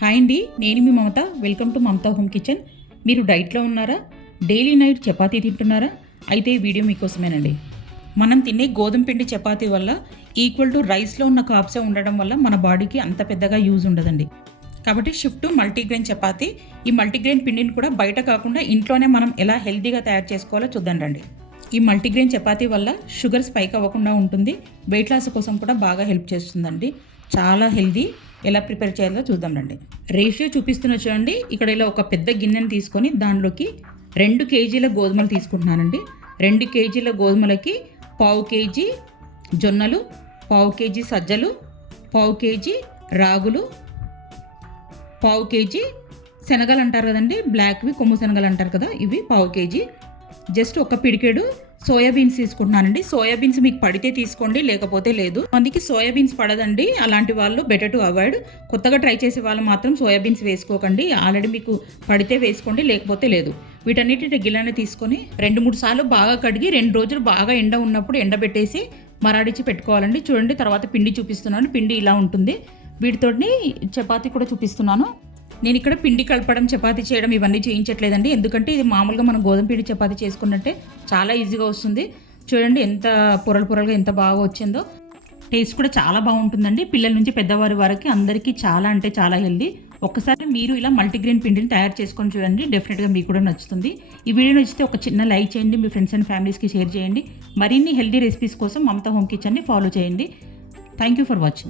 Hi అండి, నేను మీ Mamata. Welcome to Mamata home kitchen. మీరు డైట్లో ఉన్నారా? డైలీ నైట్ చపాతీ తింటున్నారా? అయితే ఈ వీడియో మీకోసమేనండి. మనం తినే గోధుమ పిండి చపాతీ వల్ల ఈక్వల్ టు రైస్లో ఉన్న కార్బ్సే ఉండడం వల్ల మన బాడీకి అంత పెద్దగా యూజ్ ఉండదండి. కాబట్టి షిఫ్ట్ టు మల్టీగ్రెయిన్ చపాతీ. ఈ మల్టీగ్రెయిన్ పిండిని కూడా బయట కాకుండా ఇంట్లోనే మనం ఎలా హెల్తీగా తయారు చేసుకోవాలో చూద్దాం రండి. ఈ మల్టీగ్రెయిన్ చపాతీ వల్ల షుగర్ స్పైక్ అవ్వకుండా ఉంటుంది. వెయిట్ లాస్ కోసం కూడా బాగా హెల్ప్ చేస్తుందండి. చాలా హెల్తీ. ఎలా ప్రిపేర్ చేయాలో చూద్దాం రండి. రేషియో చూపిస్తున్న చూడండి. ఇక్కడ ఇలా ఒక పెద్ద గిన్నెని తీసుకొని దానిలోకి 2 కేజీల గోధుమలు తీసుకుంటున్నానండి. 2 కేజీల గోధుమలకి 1/2 కేజీ జొన్నలు, 1/2 కేజీ సజ్జలు, 1/2 కేజీ రాగులు, 1/2 కేజీ శనగలు అంటారు కదండి, బ్లాక్వి కొమ్ము శనగలు అంటారు కదా, ఇవి 1/2 కేజీ. జస్ట్ ఒక పిడికెడు సోయాబీన్స్ తీసుకుంటున్నానండి. సోయాబీన్స్ మీకు పడితే తీసుకోండి, లేకపోతే లేదు. అందుకే సోయాబీన్స్ పడదండి, అలాంటి వాళ్ళు బెటర్ టు అవాయిడ్. కొత్తగా ట్రై చేసే వాళ్ళు మాత్రం సోయాబీన్స్ వేసుకోకండి. ఆల్రెడీ మీకు పడితే వేసుకోండి, లేకపోతే లేదు. వీటన్నిటి గిన్నెని తీసుకొని 2-3 సార్లు బాగా కడిగి 2 రోజులు బాగా ఎండ ఉన్నప్పుడు ఎండబెట్టేసి మరాడిచ్చి పెట్టుకోవాలండి. చూడండి, తర్వాత పిండి చూపిస్తున్నాను. పిండి ఇలా ఉంటుంది. వీటితోటి చపాతీ కూడా చూపిస్తున్నాను. నేను ఇక్కడ పిండి కలపడం, చపాతీ చేయడం ఇవన్నీ చేయించట్లేదండి, ఎందుకంటే ఇది మామూలుగా మనం గోధుమ పిండి చపాతీ చేసుకున్నట్టే చాలా ఈజీగా వస్తుంది. చూడండి ఎంత పొరలుగా ఎంత బాగా వచ్చిందో. టేస్ట్ కూడా చాలా బాగుంటుందండి. పిల్లల నుంచి పెద్దవారి వరకు అందరికీ చాలా అంటే చాలా హెల్దీ. ఒక్కసారి మీరు ఇలా మల్టీగ్రెయిన్ పిండిని తయారు చేసుకొని చూడండి, డెఫినెట్గా మీకు కూడా నచ్చుతుంది. ఈ వీడియో నచ్చితే ఒక చిన్న లైక్ చేయండి, మీ ఫ్రెండ్స్ అండ్ ఫ్యామిలీస్కి షేర్ చేయండి. మరిన్ని హెల్దీ రెసిపీస్ కోసం మమతా హోమ్ కిచెన్ని ఫాలో చేయండి. Thank you for watching.